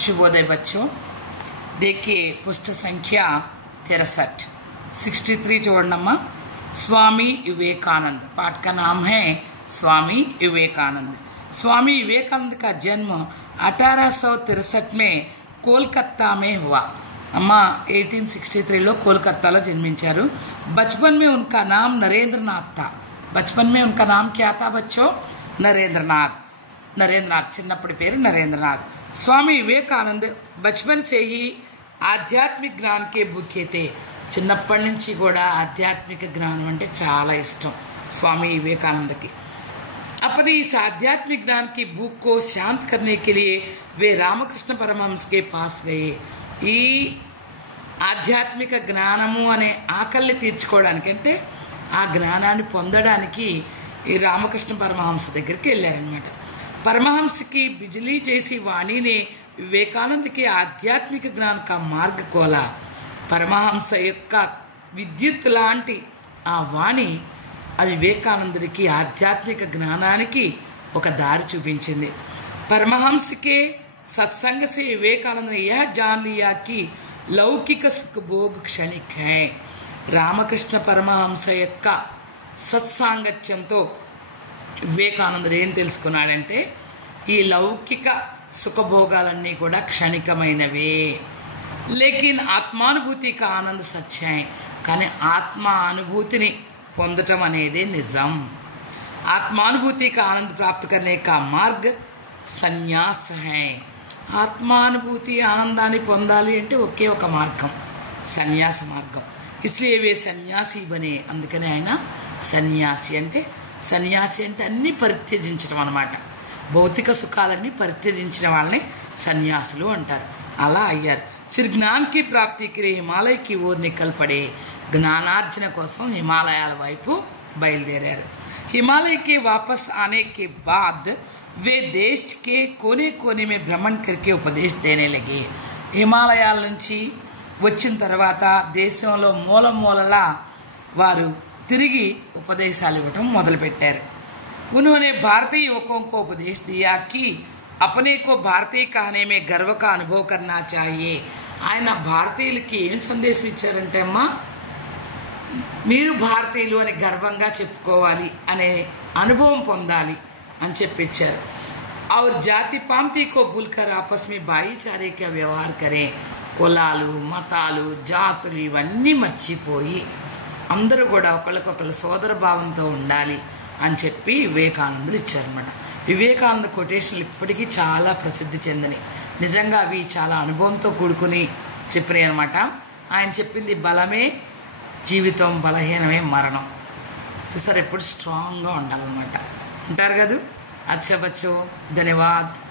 शुभोदय बच्चों। देखिए पुस्तक संख्या 63 63 जोड़नम्मा। स्वामी विवेकानंद। पाठ का नाम है स्वामी विवेकानंद। स्वामी विवेकानंद का जन्म 1863 में कोलकाता में हुआ। अम्मा 1863 लो कोलकाता लो जन्मिंचारू। बचपन में उनका नाम नरेंद्रनाथ था। बचपन में उनका नाम क्या था बच्चों? नरेंद्रनाथ। नरेंद्रनाथ चिन्नप्पడి పేరు नरेंद्रनाथ। स्वामी विवेकानंद बचपन से ही आध्यात्मिक ज्ञान के भूखे थे। చిన్నప్పటి నుంచి కూడా आध्यात्मिक ज्ञान అంటే చాలా ఇష్టం स्वामी विवेकानंद की। अपने इस आध्यात्मिक ज्ञान की भूख को शांत करने के लिए वे रामकृष्ण परमहंस के पास गए। ఈ ఆధ్యాత్మిక జ్ఞానము అనే ఆకలిని తీర్చుకోవడానికి అంటే ఆ జ్ఞానాన్ని పొందడానికి ఈ రామకృష్ణ పరమహంస దగ్గరికి వెళ్ళారన్నమాట। परमहंस की बिजली जैसी वाणी ने विवेकानंद के आध्यात्मिक ज्ञान का मार्ग खोला। परमहंस యొక్క విద్యుత్ లాంటి ఆ వాణి అది వివేకానందుడికి ఆధ్యాత్మిక జ్ఞానానికి ఒక దారి చూపించింది। परमहंस के सत्संग से विवेकानंद ने यह जान लिया कि लौकिक सुख भोग क्षणिक है। రామకృష్ణ పరమహంస యొక్క సత్సాంగత్యంతో వివేకానందుడు ఏం తెలుసుకున్నాడంటే ఈ లౌకిక సుఖభోగాలన్నీ కూడా క్షణికమైనవే, లేకిన్ ఆత్మానుభూతి కా ఆనంద సత్యం। కానీ ఆత్మ అనుభూతిని పొందటం అనేది నిజం। ఆత్మానుభూతి కా ఆనంద ప్రాప్త करने का मार्ग సన్యాస్ है। ఆత్మానుభూతి ఆనందాన్ని పొందాలి అంటే ఒకే ఒక మార్గం సన్యాస మార్గం। इसलिए वे సన్యాసి బనే। అందుకనే ఆయన సన్యాసి అంటే అన్ని పరిత్యజించడం అన్నమాట। భౌతిక సుఖాలన్నీ పరిత్యజించిన వాళ్ళని సన్యాసులు అంటారు। అలా అయ్యారు। फिर ज्ञान की प्राप्ति के लिए हिमालय की ओर निकल पड़े। జ్ఞానార్జన కోసం హిమాలయాల వైపు బయలుదేరారు। हिमालय के वापस आने के बाद वे देश के कोने कोने में भ्रमण करके उपदेश देने लगे। హిమాలయాల నుంచి వచ్చిన తర్వాత దేశంలో మూల మూలలా వారు తిరిగి ఉపదేశాలు ఇవ్వటం మొదలుపెట్టారు। उन्होंने भारतीय युवकों को उपदेश दिया कि अपने को भारतीय कहने में गर्व का अनुभव करना चाहिए। ఆయన భారతీయులకి ఏం సందేశం ఇచ్చారంటే అమ్మా, మీరు భారతీయులు అని గర్వంగా చెప్పుకోవాలి అనే అనుభవం పొందాలి అని చెప్పించారు। और जाति पांति को भूलकर आपस में भाईचारे का व्यवहार करें। కులాలు మతాలు జాతులు ఇవన్నీ మర్చిపోయి అందరూ కూడా ఒకళ్ళకొకళ్ళు సోదర భావంతో ఉండాలి అని చెప్పి వివేకానందులు ఇచ్చారన్నమాట। వివేకానంద కొటేషన్లు ఇప్పటికీ చాలా ప్రసిద్ధి చెందినాయి। నిజంగా అవి చాలా అనుభవంతో కూడుకుని చెప్పినాయి అన్నమాట। ఆయన చెప్పింది బలమే జీవితం, బలహీనమే మరణం। చూసారు, ఎప్పుడు స్ట్రాంగ్గా ఉండాలన్నమాట। ఉంటారు కదా। అచ్చా బచ్చో, ధన్యవాద్।